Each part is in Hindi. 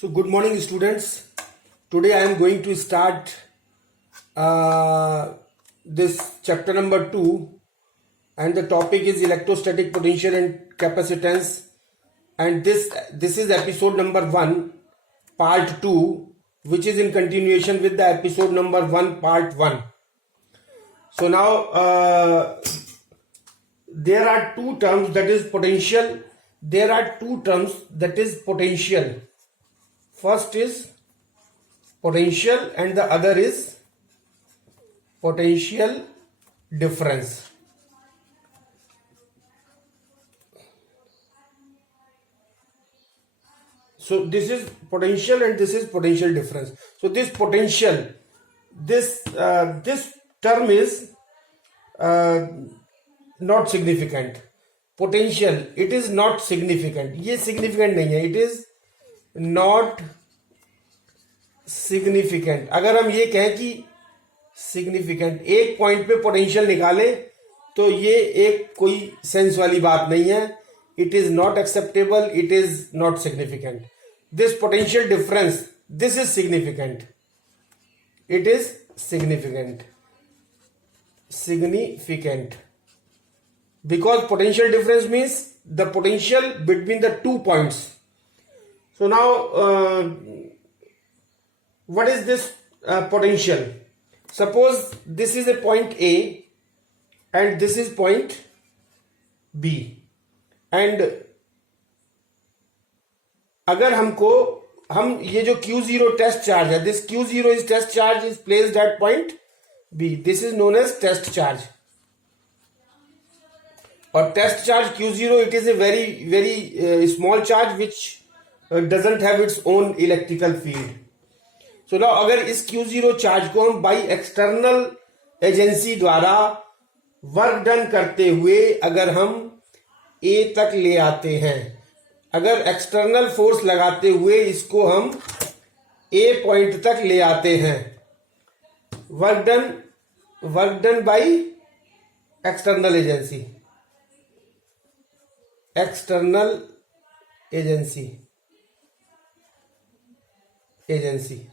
So, good morning, students. Today I am going to start this chapter number 2, and the topic is electrostatic potential and capacitance. And this is episode number 1, part 2, which is in continuation with the episode number 1, part 1. So now there are two terms, that is potential. There are two terms, that is potential. First is potential and the other is potential difference. So this is potential and this is potential difference. So this potential, this term is not significant. Potential, it is not significant. ये significant नहीं है. It is not significant. अगर हम ये कहें कि significant, एक पॉइंट पे पोटेंशियल निकालें तो ये एक कोई सेंस वाली बात नहीं है. It is not acceptable. It is not significant. This potential difference, this is significant. It is significant. Significant. Because potential difference means the potential between the 2 points. So now, what is this potential? Suppose this is a point A and this is point B. And अगर हम ये जो Q0 test charge है, this Q0 is test charge is placed at point B. This is known as test charge. और test charge Q0, it is a very small charge which doesn't have its own electrical field. So now अगर इस Q0 चार्ज को हम बाई एक्सटर्नल एजेंसी द्वारा वर्क डन करते हुए अगर हम A तक ले आते हैं, अगर एक्सटर्नल फोर्स लगाते हुए इसको हम A पॉइंट तक ले आते हैं, work done by external agency,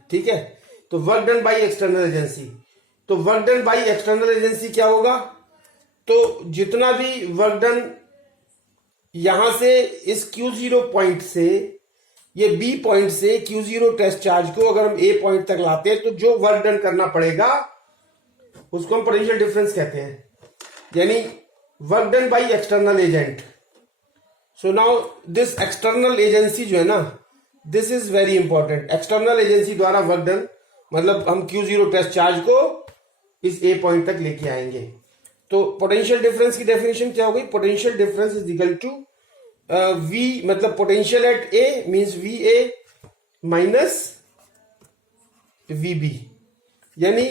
ठीक है. तो work done by external agency. तो work done by external agency क्या होगा? तो जितना भी वर्क डन यहां से इस Q0 पॉइंट से, ये B पॉइंट से Q0 टेस्ट चार्ज को अगर हम A पॉइंट तक लाते हैं तो जो वर्क डन करना पड़ेगा उसको हम पोटेंशियल डिफरेंस कहते हैं, यानी work done by external agent. So now this external agency जो है ना, this is very important. External agency द्वारा वर्क डन, मतलब हम Q0 टेस्ट चार्ज को इस A पॉइंट तक लेके आएंगे. तो पोटेंशियल डिफरेंस की डेफिनेशन क्या हो गई? Potential difference is equal to V, मतलब potential at A means VA minus VB, यानी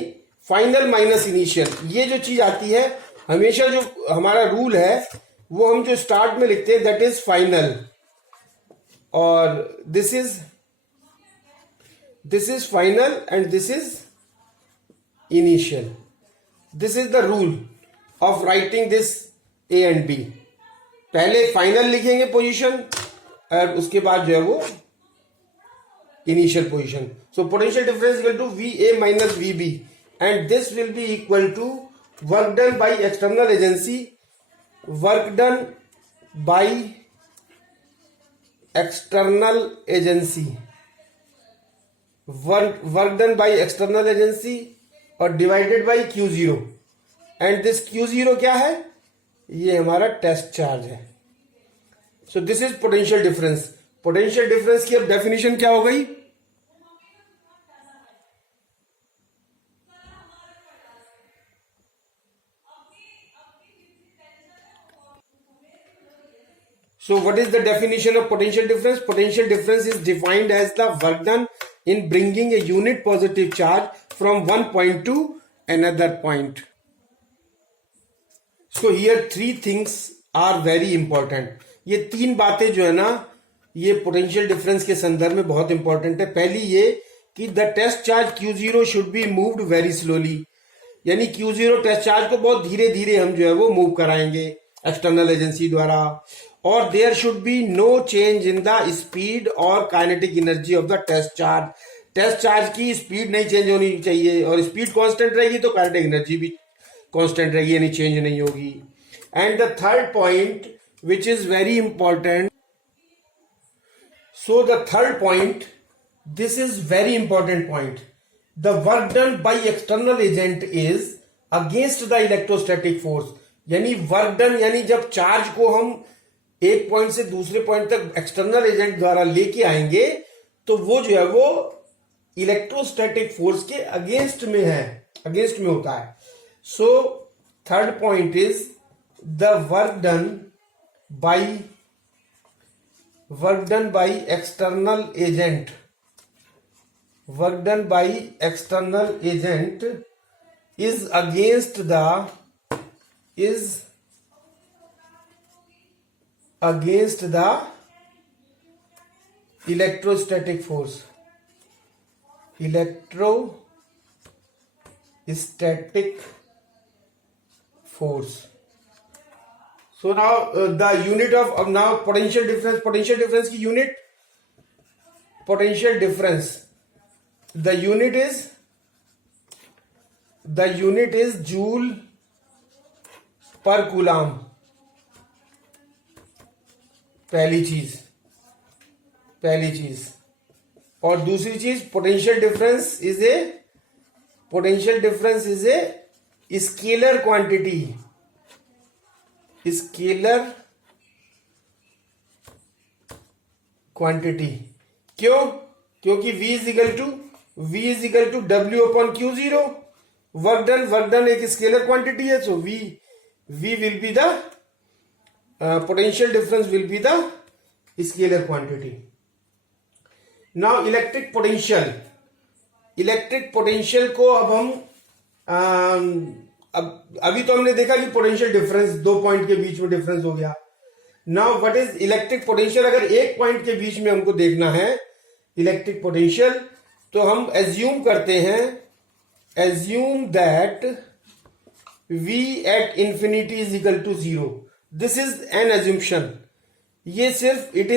फाइनल माइनस इनिशियल. ये जो चीज आती है हमेशा, जो हमारा रूल है वो हम जो स्टार्ट में लिखते हैं दैट इज फाइनल, और this is final and this is initial. This is the rule of writing this A and B. पहले फाइनल लिखेंगे पोजीशन और उसके बाद जो है वो initial position. So potential difference equal to VA minus VB and this will be equal to work done by external agency, work done by external agency, work done by external agency और divided by Q0. And this Q0 क्या है? ये हमारा टेस्ट चार्ज है. सो this is potential difference. Potential difference की अब डेफिनेशन क्या हो गई? So what is the definition of potential difference? Potential difference is defined as the work done in bringing a unit positive charge from one point to another point. So here 3 things are very important. ये 3 बातें जो है ना, ये पोटेंशियल डिफरेंस के संदर्भ में बहुत इंपॉर्टेंट है. पहली ये कि the test charge Q0 should be moved very slowly, यानी Q0 टेस्ट चार्ज को बहुत धीरे धीरे हम जो है वो मूव कराएंगे एक्सटर्नल एजेंसी द्वारा. और there should be no change in the speed और kinetic energy of the test charge. Test charge की स्पीड नहीं चेंज होनी चाहिए, और स्पीड कांस्टेंट रहेगी तो काइनेटिक एनर्जी भी कांस्टेंट रहेगी, यानी चेंज नहीं होगी। And the third point which is very important, so the third point, this is very important point, the work done by external agent is against the electrostatic force। यानी वर्क डन, यानी जब चार्ज को हम एक पॉइंट से दूसरे पॉइंट तक एक्सटर्नल एजेंट द्वारा लेके आएंगे तो वो जो है वो इलेक्ट्रोस्टैटिक फोर्स के अगेंस्ट में है, अगेंस्ट में होता है। So third point is the work done by external agent, work done by external agent is against the electrostatic force, So now the unit of now potential difference की unit, potential difference, the unit is joule per coulomb, पहली चीज। और दूसरी चीज potential difference is a scalar quantity, क्यों? क्योंकि V is equal to W upon Q0। Work done एक स्केलर क्वांटिटी है, so V will be the potential difference will be the scalar quantity. Now electric potential को अब हम अब अभी तो हमने देखा कि पोटेंशियल डिफरेंस दो पॉइंट के बीच में डिफरेंस हो गया। Now what is electric potential? अगर एक पॉइंट के बीच में हमको देखना है इलेक्ट्रिक पोटेंशियल, तो हम एज्यूम करते हैं, assume that V at infinity is equal to 0। This is an assumption, ये सिर्फ it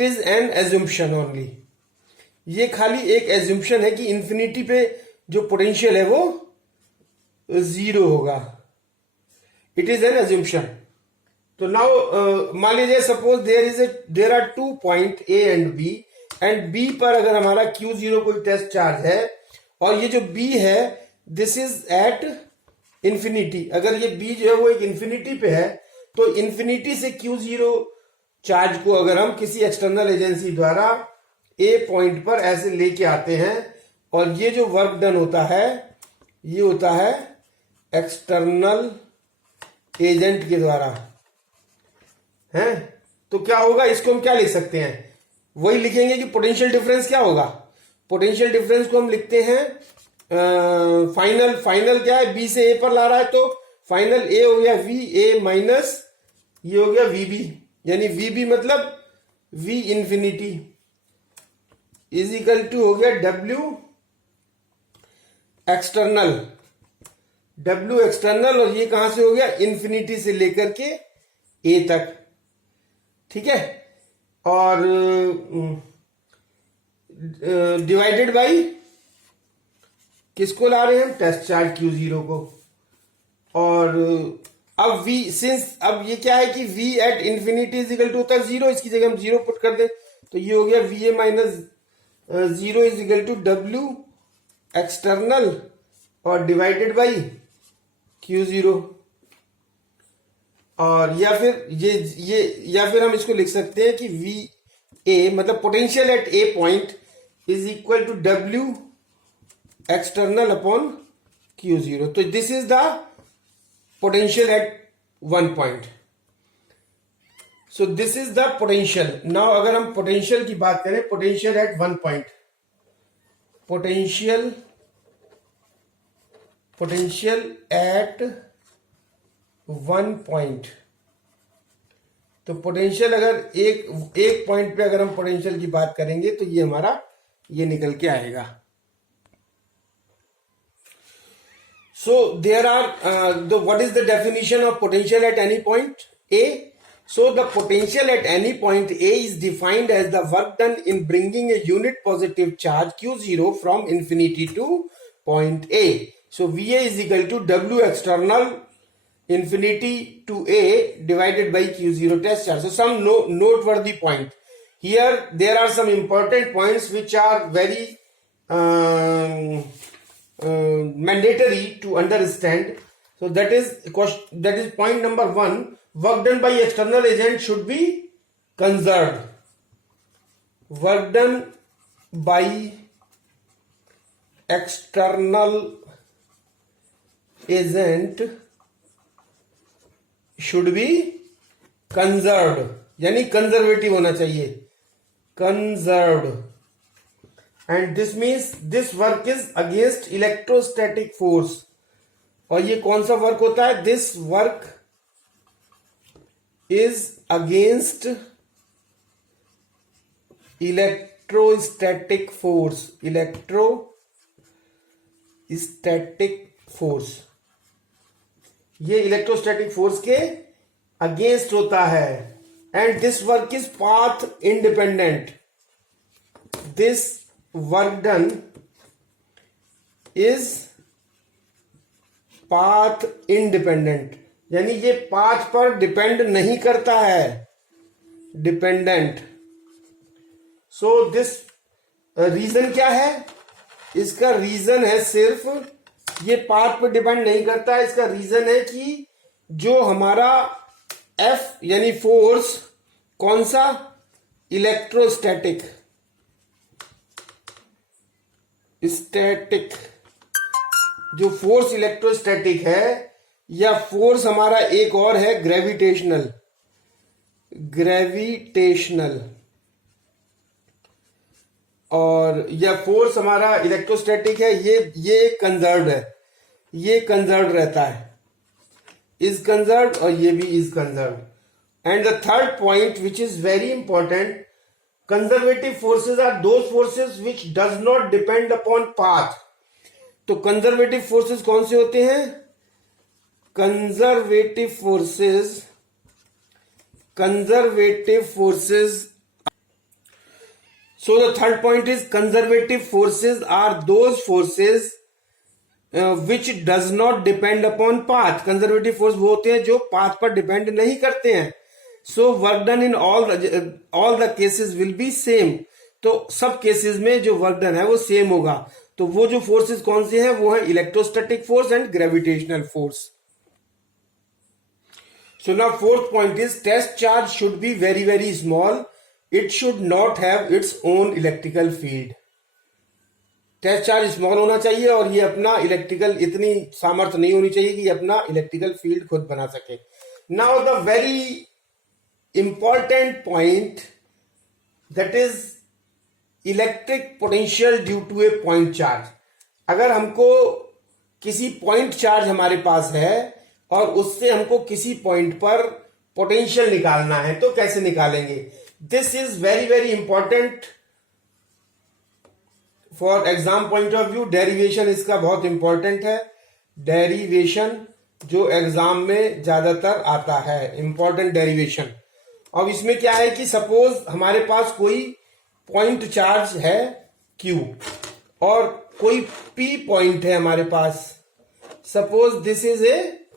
is an assumption only, ये खाली एक एज्यूम्पशन है कि इंफिनिटी पे जो पोटेंशियल है वो 0 होगा। It is an assumption. तो नाउ मान लीजिए suppose there are 2 point A and B, and B पर अगर हमारा Q0 कोई टेस्ट चार्ज है और ये जो B है दिस इज एट इंफिनिटी। अगर ये B जो है वो एक इंफिनिटी पे है, तो इंफिनिटी से Q0 चार्ज को अगर हम किसी एक्सटर्नल एजेंसी द्वारा A पॉइंट पर ऐसे लेके आते हैं, और ये जो वर्क डन होता है ये होता है एक्सटर्नल एजेंट के द्वारा, है। तो क्या होगा, इसको हम क्या लिख सकते हैं? वही लिखेंगे कि पोटेंशियल डिफरेंस क्या होगा। पोटेंशियल डिफरेंस को हम लिखते हैं फाइनल क्या है, B से A पर ला रहा है तो फाइनल A हो गया VA माइनस ये हो गया VB, यानी VB मतलब V infinity is equal to हो गया W एक्सटर्नल, और ये कहां से हो गया, इंफिनिटी से लेकर के A तक, ठीक है। और डिवाइडेड बाई किसको ला रहे हैं हम, टेस्ट चार्ज Q0 को। और अब V सिंस अब ये क्या है कि V at infinity is equal to होता है 0, इसकी जगह हम 0 पुट कर दें तो ये हो गया VA minus 0 is equal to W external और डिवाइडेड बाई Q0। और या फिर हम इसको लिख सकते हैं कि VA मतलब potential at A point is equal to W external upon Q0। तो this is the potential at one point. So this is the potential. Now अगर हम पोटेंशियल की बात करें, potential at one point, potential at one point, तो पोटेंशियल अगर एक पॉइंट पे अगर हम पोटेंशियल की बात करेंगे तो ये हमारा ये निकल के आएगा। So there are what is the definition of potential at any point A? So the potential at any point A is defined as the work done in bringing a unit positive charge Q0 from infinity to point A. So VA is equal to W external infinity to A divided by Q0 test charge. So some noteworthy point. Here there are some important points which are very mandatory to understand. So that is point number 1. Work done by external agent should be conserved. Work done by external agent should be conserved, यानी कंजर्वेटिव होना चाहिए, conserved. And this means this work is against electrostatic force. और ये कौन सा वर्क होता है? This work is against electrostatic force. Electrostatic force, ये इलेक्ट्रोस्टैटिक फोर्स के अगेंस्ट होता है. And this work is path independent. This work done is path independent, यानी ये पाथ पर डिपेंड नहीं करता है, डिपेंडेंट. सो दिस रीजन क्या है? इसका रीजन है सिर्फ ये पाथ पर डिपेंड नहीं करता है. इसका रीजन है कि जो हमारा F यानी फोर्स, कौन सा? Electrostatic, static. जो फोर्स इलेक्ट्रोस्टैटिक है, या फोर्स हमारा एक और है ग्रेविटेशनल. और यह फोर्स हमारा इलेक्ट्रोस्टैटिक है, ये कंजर्व्ड है, ये कंजर्व्ड रहता है, इज कंजर्व्ड, और ये भी is conserved. And the third point which is very important, conservative forces are those forces which does not depend upon path. तो कंजर्वेटिव फोर्सेज कौन से होते हैं? Conservative forces. So the third point is conservative forces are those forces which does not depend upon path. Conservative force वो होते हैं जो path पर depend नहीं करते हैं. So work done in all the cases will be same. तो सब cases में जो work done है वो same होगा. तो वो जो forces कौन से हैं? वो है electrostatic force and gravitational force. So now fourth point is test charge should be very very small. It should not have its own electrical field. Test charge small होना चाहिए और ये अपना इलेक्ट्रिकल, इतनी सामर्थ्य नहीं होनी चाहिए कि ये अपना इलेक्ट्रिकल फील्ड खुद बना सके. Now the very important point, that is electric potential due to a point charge. अगर हमको किसी पॉइंट चार्ज हमारे पास है और उससे हमको किसी पॉइंट पर पोटेंशियल निकालना है, तो कैसे निकालेंगे? This is very very important for exam point of view. Derivation इसका बहुत इंपॉर्टेंट है. डेरिवेशन जो एग्जाम में ज्यादातर आता है, इंपॉर्टेंट डेरिवेशन. अब इसमें क्या है कि सपोज हमारे पास कोई पॉइंट चार्ज है Q और कोई P पॉइंट है हमारे पास. Suppose this is a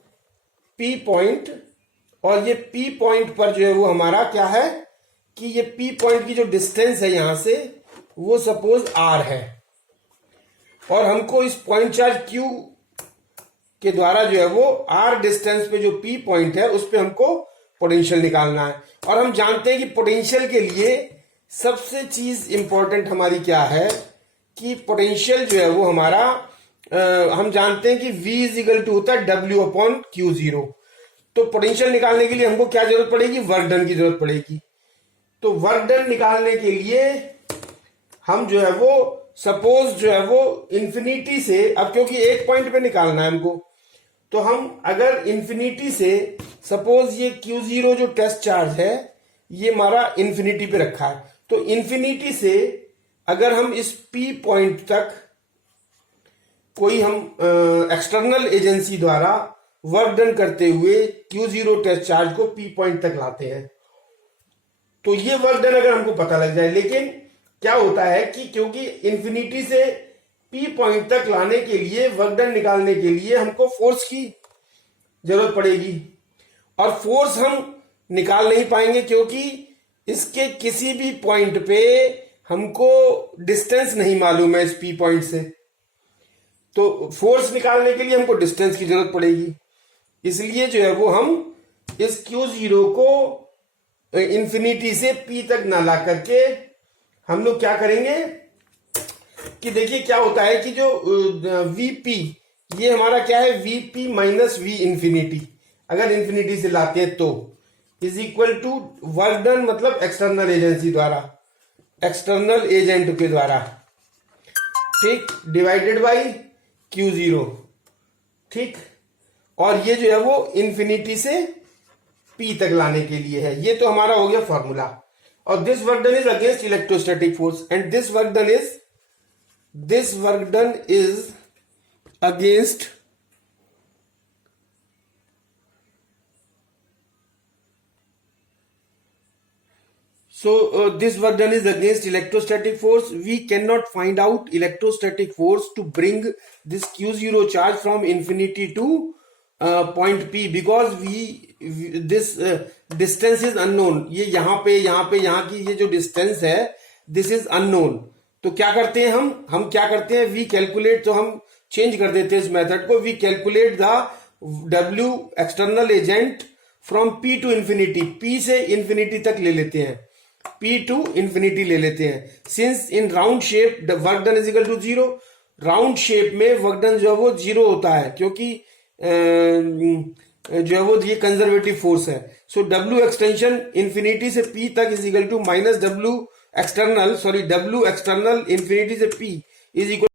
P point, और ये P पॉइंट पर जो है वो हमारा क्या है कि ये P पॉइंट की जो डिस्टेंस है यहां से, वो सपोज R है, और हमको इस पॉइंट चार्ज Q के द्वारा जो है वो R डिस्टेंस पे जो P पॉइंट है उस पे हमको पोटेंशियल निकालना है. और हम जानते हैं कि पोटेंशियल के लिए सबसे चीज इंपॉर्टेंट हमारी क्या है कि पोटेंशियल जो है वो हमारा हम जानते हैं कि V इज इक्वल टू होता है W/Q0. तो पोटेंशियल निकालने के लिए हमको क्या जरूरत पड़ेगी? वर्क डन की जरूरत पड़ेगी. तो वर्क डन निकालने के लिए हम जो है वो सपोज जो है वो इंफिनिटी से, अब क्योंकि एक पॉइंट पे निकालना है हमको, तो हम अगर इंफिनिटी से सपोज ये Q0 जो टेस्ट चार्ज है ये हमारा इंफिनिटी पे रखा है, तो इंफिनिटी से अगर हम इस P पॉइंट तक कोई हम एक्सटर्नल एजेंसी द्वारा वर्क डन करते हुए Q0 टेस्ट चार्ज को P पॉइंट तक लाते हैं। तो ये वर्क डन अगर हमको पता लग जाए, लेकिन क्या होता है कि क्योंकि इंफिनिटी से P पॉइंट तक लाने के लिए, वर्क डन निकालने के लिए हमको फोर्स की जरूरत पड़ेगी, और फोर्स हम निकाल नहीं पाएंगे क्योंकि इसके किसी भी पॉइंट पे हमको डिस्टेंस नहीं मालूम है इस P पॉइंट से। तो फोर्स निकालने के लिए हमको डिस्टेंस की जरूरत पड़ेगी, इसलिए जो है वो हम इस Q0 को इंफिनिटी से P तक ना ला करके हम लोग क्या करेंगे कि देखिए क्या होता है कि जो VP, ये हमारा क्या है, VP माइनस V इंफिनिटी, अगर इंफिनिटी से लाते हैं तो is equal to work done, मतलब एक्सटर्नल एजेंसी द्वारा, एक्सटर्नल एजेंट के द्वारा, ठीक, डिवाइडेड बाय Q0, ठीक। और ये जो है वो इंफिनिटी से P तक लाने के लिए है। ये तो हमारा हो गया फॉर्मूला। और this work done is against electrostatic force, and this work done is against this work done is against electrostatic force. We cannot find out electrostatic force to bring this Q0 charge from infinity to point P because this distance is unknown. ये यहाँ की ये जो distance है, this is unknown. तो क्या करते हैं हम क्या करते हैं, we calculate, तो हम चेंज कर देते हैं इस मेथड को, we calculate the W external agent from P to infinity, P से infinity तक ले लेते हैं, P टू इंफिनिटी ले लेते हैं। Since in round shape work done is equal to 0, round shape में वर्क डन जो है वो 0 होता है क्योंकि जो है वो ये कंजर्वेटिव फोर्स है। सो W एक्सटेंशन इंफिनिटी से P तक is equal to minus W external infinity से P इज इक्वल